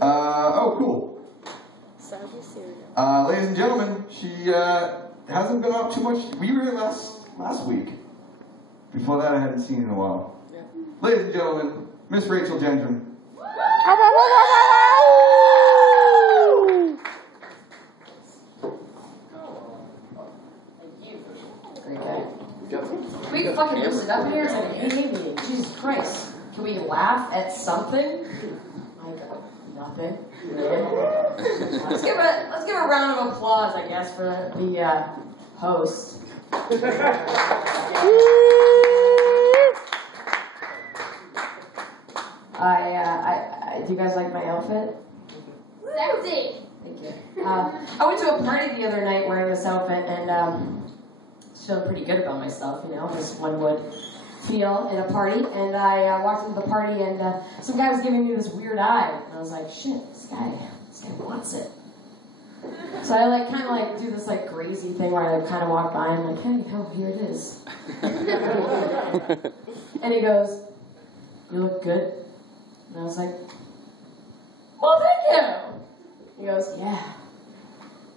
Oh, cool. Ladies and gentlemen, she hasn't been out too much. We were here last week. Before that, I hadn't seen her in a while. Yeah. Ladies and gentlemen, Miss Rachel Gendron. Great guy. We can fucking loosen it up in here. It's like an AA meeting. Jesus Christ. Can we laugh at something? Like, nothing. Let's give a round of applause, I guess, for the host. Do you guys like my outfit? Sexy. Thank you. I went to a party the other night wearing this outfit, and feeling pretty good about myself, you know, as one would feel in a party. And I walked into the party, and some guy was giving me this weird eye, and I was like, shit, this guy wants it. So I kind of do this crazy thing where I kind of walk by and I'm like, hey, oh, here it is. And he goes, you look good. And I was like, well, thank you. He goes, yeah,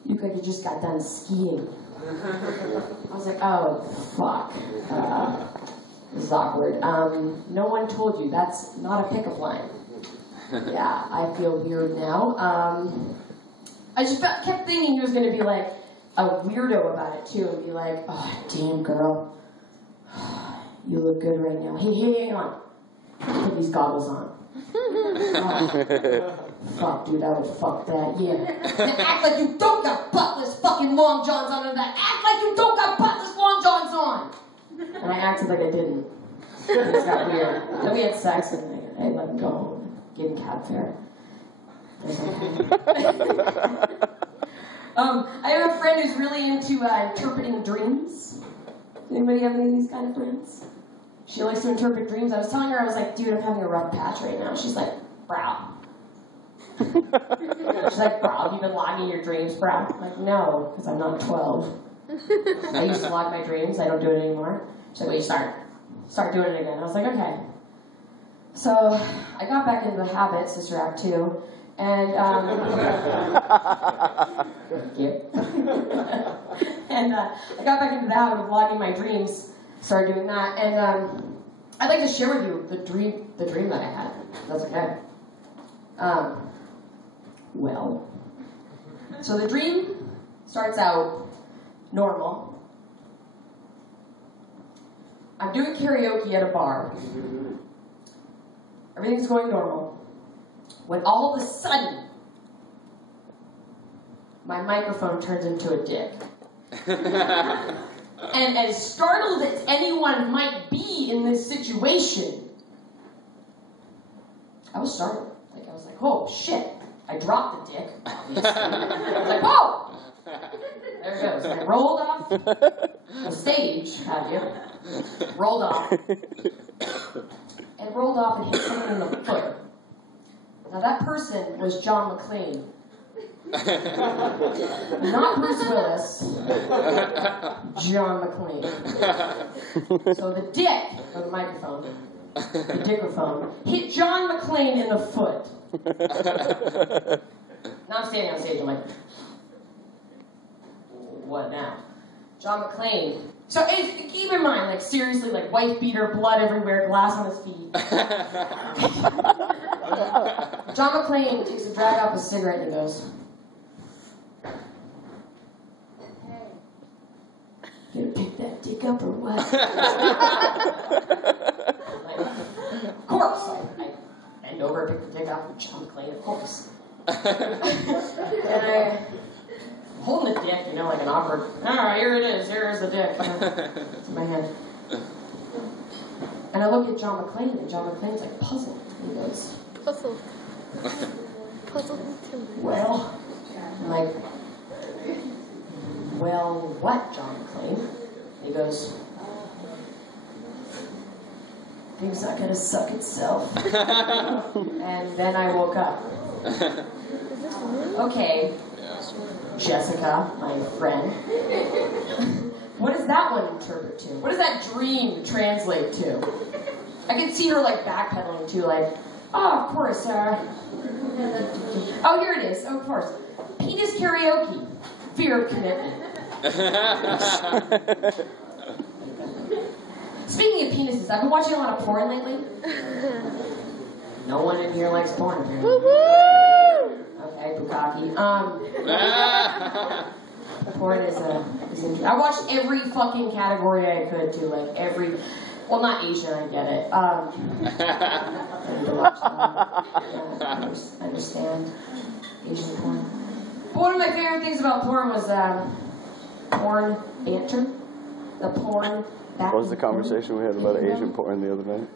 you look like you just got done skiing. I was like, oh, fuck. This is awkward. No one told you. That's not a pickup line. Yeah, I feel weird now. I just kept thinking he was going to be like a weirdo about it too, and be like, oh, damn girl, you look good right now. Hey, hang on. Put these goggles on. Oh, fuck, dude, I would fuck that, yeah. And act like you don't got buttless fucking long johns under that. Act like you don't got buttless long johns on. And I acted like I didn't. It got weird. Then we had sex, and I let him go home and gave him cab fare. I have a friend who's really into interpreting dreams. Anybody have any of these kind of friends? She likes to interpret dreams. I was telling her, I was like, dude, I'm having a rough patch right now. She's like, bro. She's like, bro, have you been logging your dreams, bro? I'm like, no, because I'm not 12. I used to log my dreams. I don't do it anymore. She's like, wait, start doing it again. I was like, okay. So I got back into the habit, Sister Act 2. And, thank you. And I got back into the habit of vlogging my dreams, started doing that, and I'd like to share with you the dream that I had. That's okay. Well, so the dream starts out normal. I'm doing karaoke at a bar. Everything's going normal. When all of a sudden, my microphone turns into a dick. And as startled as anyone might be in this situation, I was startled. I was like, oh, shit. I dropped the dick, obviously. I was like, whoa! There it goes. And I rolled off the stage, have you? Rolled off. And rolled off and hit someone in the foot. Now that person was John McClane. Not Bruce Willis. John McClane. So the dick, or the microphone, the dicrophone, hit John McClane in the foot. Now I'm standing on stage, I'm like, what now? John McClane. So keep in mind, seriously, wife beater, blood everywhere, glass on his feet. John McClane takes a drag off a cigarette and he goes, hey, you gonna pick that dick up or what? Of course. I bend over, pick the dick up, and John McClane, of course. And I'm holding the dick, like an awkward, alright, here it is, here's the dick. It's in my hand. And I look at John McClane, and John McClane's puzzled. He goes, puzzled. Well, I'm like, well, what, John McClane? He goes, things not gonna suck itself. And then I woke up. Okay, Jessica, my friend. What does that one interpret to? What does that dream translate to? I could see her backpedaling too, oh, of course, Oh, here it is. Oh, of course. Penis karaoke. Fear of commitment. Speaking of penises, I've been watching a lot of porn lately. No one in here likes porn, apparently. Okay, Bukaki. Porn is interesting. I watched every fucking category I could too, like every. Well, not Asian, I get it. I need to watch I understand Asian porn. But one of my favorite things about porn was porn banter. The porn. What was the conversation we had about Asian porn the other night?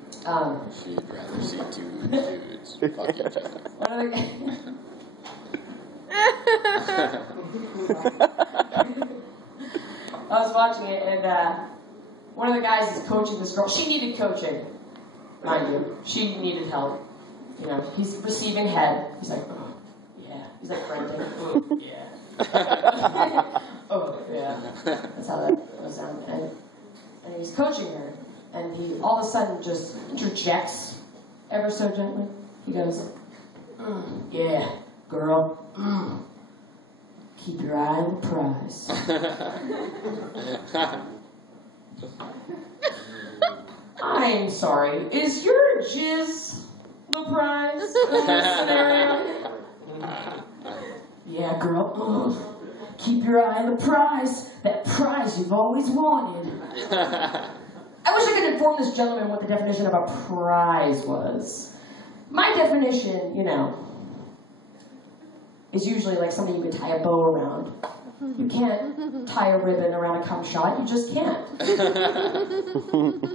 She'd rather see two dudes fuck each other. What are the I was watching it, and one of the guys is coaching this girl. She needed coaching, mind you. She needed help. You know, he's receiving head. He's like, oh, yeah. He's like grunting. Oh, yeah. Oh, yeah. That's how that goes down. And he's coaching her, and he all of a sudden just interjects ever so gently. He goes, yeah, girl, keep your eye on the prize. I'm sorry, is your jizz the prize in this scenario? Yeah, girl, keep your eye on the prize, that prize you've always wanted. I wish I could inform this gentleman what the definition of a prize was. My definition, you know, is usually like something you could tie a bow around. You can't tie a ribbon around a cum shot. You just can't. You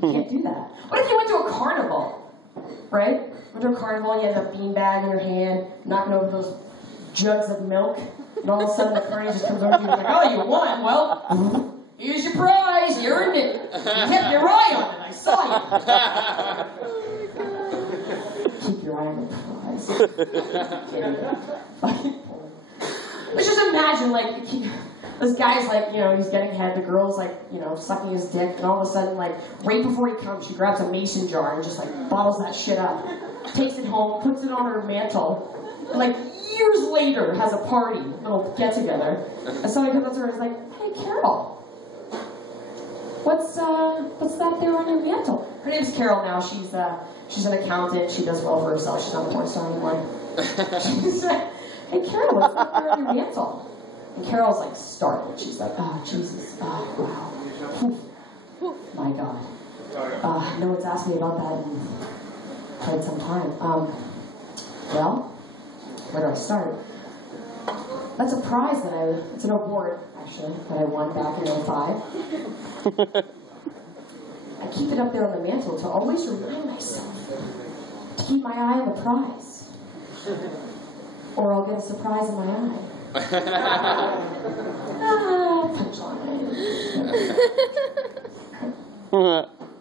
can't do that. What if you went to a carnival, right? Went to a carnival and you had a beanbag in your hand, knocking over those jugs of milk, and all of a sudden the carny just comes over to you and is like, oh, you won? Well, here's your prize. You earned it. You kept your eye on it. I saw you. Keep your eye on the prize. Let's just imagine, like, this guy's like, you know, he's getting head. The girl's like, you know, sucking his dick, and all of a sudden, like, right before he comes, she grabs a mason jar and just like bottles that shit up, takes it home, puts it on her mantle, and like years later has a party, a little get together, and somebody comes up to her and is like, hey, Carol. What's that there on your mantle? Her name's Carol now. She's an accountant. She does well for herself. She's not a porn star anymore. She's like, hey, Carol, what's that there on your mantle? And Carol's like startled. She's like, oh, Jesus. Oh, wow. My God. No one's asked me about that in quite some time. Well, where do I start? That's a prize it's an award, actually, that I won back in 2005. I keep it up there on the mantle to always remind myself to keep my eye on the prize. Or I'll get a surprise in my eye. Punchline.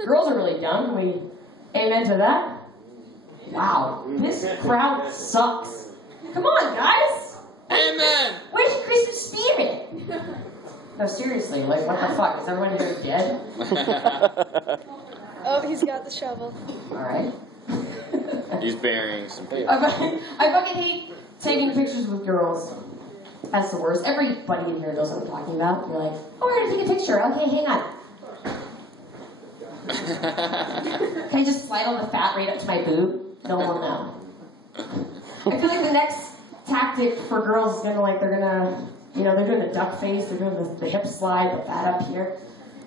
Girls are really dumb. Can we amen to that? Wow, this crowd sucks. Come on, guys. Amen. Where's your Christmas spirit? No, seriously, like, what the fuck? Is everyone here dead? Oh, he's got the shovel. Alright. He's burying some people. I fucking hate taking pictures with girls. That's the worst. Everybody in here knows what I'm talking about. You're like, oh, we're gonna take a picture. Okay, hang on. Can I just slide all the fat right up to my boob? No one will know. I feel like the next tactic for girls is gonna, like, they're doing the duck face, they're doing the hip slide, the fat up here.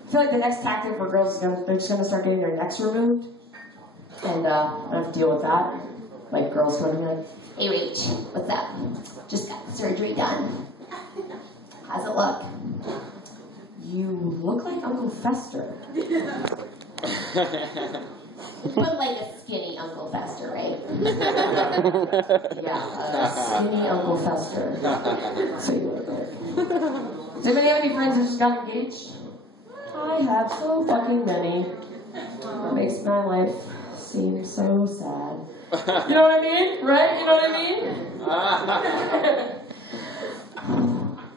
I feel like the next tactic for girls is they're just gonna start getting their necks removed. And I have to deal with that. Like, girls going to be like, hey, Rach, what's up? Just got the surgery done. How's it look? You look like Uncle Fester. But like a skinny Uncle Fester, right? Yeah, a skinny Uncle Fester. So you look like. Does anybody have any friends that just got engaged? I have so fucking many. It makes my life seem so sad. You know what I mean? Right? You know what I mean?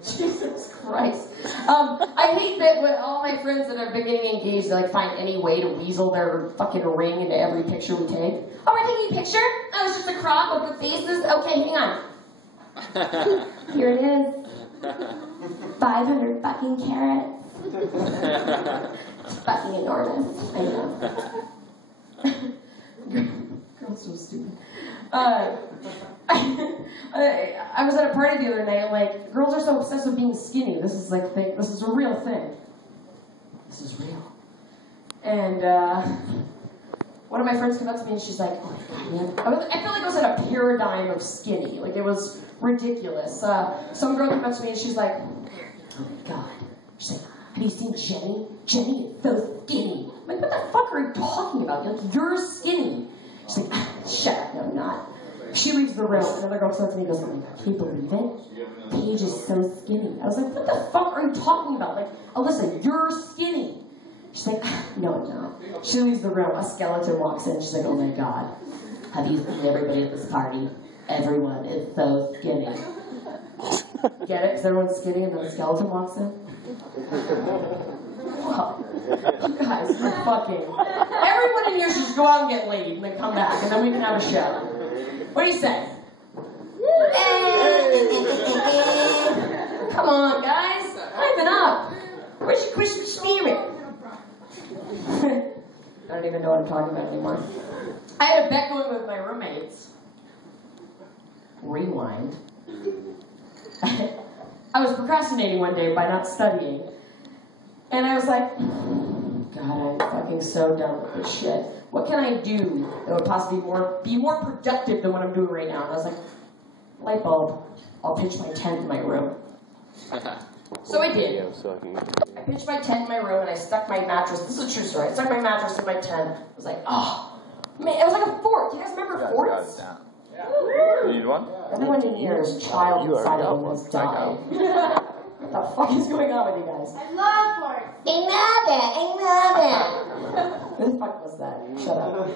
Jesus Christ. I hate that when all my friends that have been getting engaged, they like find any way to weasel their fucking ring into every picture we take. Oh, we're taking a picture? Oh, it's just a crop of the faces? Okay, hang on. Here it is. 500 fucking carrots. It's fucking enormous. I know. Girl's so stupid. I was at a party the other night, and like, girls are so obsessed with being skinny. This is like, this is a real thing. This is real. And one of my friends came up to me and she's like, oh my God, man. I feel like I was at a paradigm of skinny. Like, it was ridiculous. Some girl came up to me and she's like, oh my God. She's like, have you seen Jenny? Jenny is so skinny. I'm like, what the fuck are you talking about? You're like, you're skinny. She's like, shut up, no, I'm not. She leaves the room. Another girl comes up to me and goes, oh my God, can you believe it? Paige is so skinny. I was like, what the fuck are you talking about? Like, Alyssa, you're skinny. She's like, no, I'm not. She leaves the room. A skeleton walks in. She's like, oh my God. Have you seen everybody at this party? Everyone is so skinny. Get it? Because everyone's skinny and then the skeleton walks in? Well, you guys are fucking... Everyone in here should just go out and get laid and then come back and then we can have a show. What do you say? Come on, guys. Liven up. Where's your Christmas spirit? I don't even know what I'm talking about anymore. I had a bet going with my roommates. Rewind. I was procrastinating one day by not studying. And I was like, God, I'm fucking so done with this shit. What can I do that would possibly be more productive than what I'm doing right now? And I was like, light bulb. I'll pitch my tent in my room. So I did. I pitched my tent in my room and I stuck my mattress. This is a true story. I stuck my mattress in my tent. I was like, oh, man, it was like a fort. Do you guys remember forts? You need one? Everyone in here is a child inside of them has died. What the fuck is going on with you guys? I love forts. I love it. Who the fuck was that? Shut up.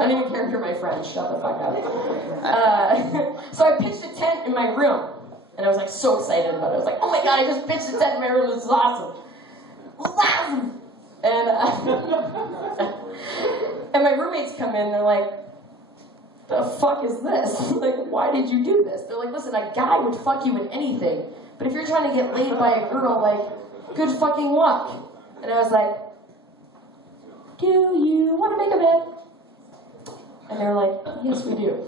I don't even care if you're my friend. Shut the fuck up. So I pitched a tent in my room. And I was like so excited about it. I was like, oh my God, I just pitched a tent in my room. This is awesome. Awesome. And my roommates come in. They're like, the fuck is this? Like, why did you do this? They're like, listen, a guy would fuck you in anything. But if you're trying to get laid by a girl, like, good fucking luck. And I was like, do you want to make a bet? And they were like, yes, we do.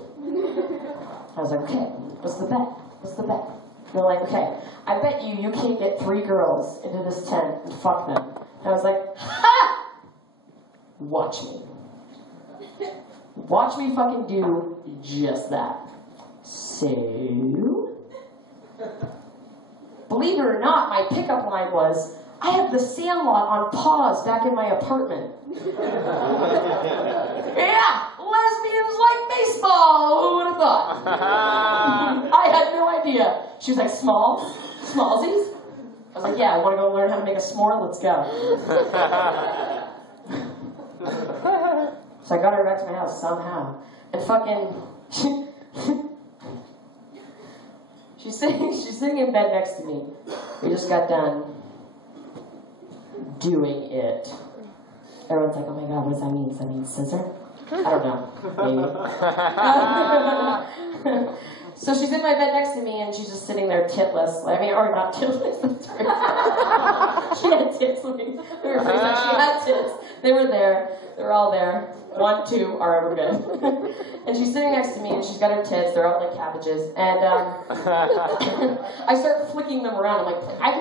I was like, okay, what's the bet? What's the bet? And they're like, okay, I bet you can't get 3 girls into this tent and fuck them. And I was like, ha! Watch me. Watch me fucking do just that. So, believe it or not, my pickup line was, I have the Sandlot on pause back in my apartment. Yeah, lesbians like baseball. Who would have thought? I had no idea. She was like, smallsies? I was like, yeah, I want to go learn how to make a s'more. Let's go. So I got her back to my house somehow. And fucking... She's sitting in bed next to me. We just got done doing it. Everyone's like, oh my God, what does that mean? Does that mean scissor? I don't know. Maybe. So she's in my bed next to me, and she's just sitting there titless. I mean, or not titless. She had tits. She had tits. They were there. They were all there. 1, 2 are ever good. And she's sitting next to me, and she's got her tits. They're out like cabbages. And I start flicking them around. I'm like, I'm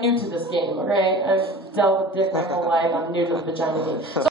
new to this game, okay? I've dealt with dick my whole life. I'm new to the vagina game. So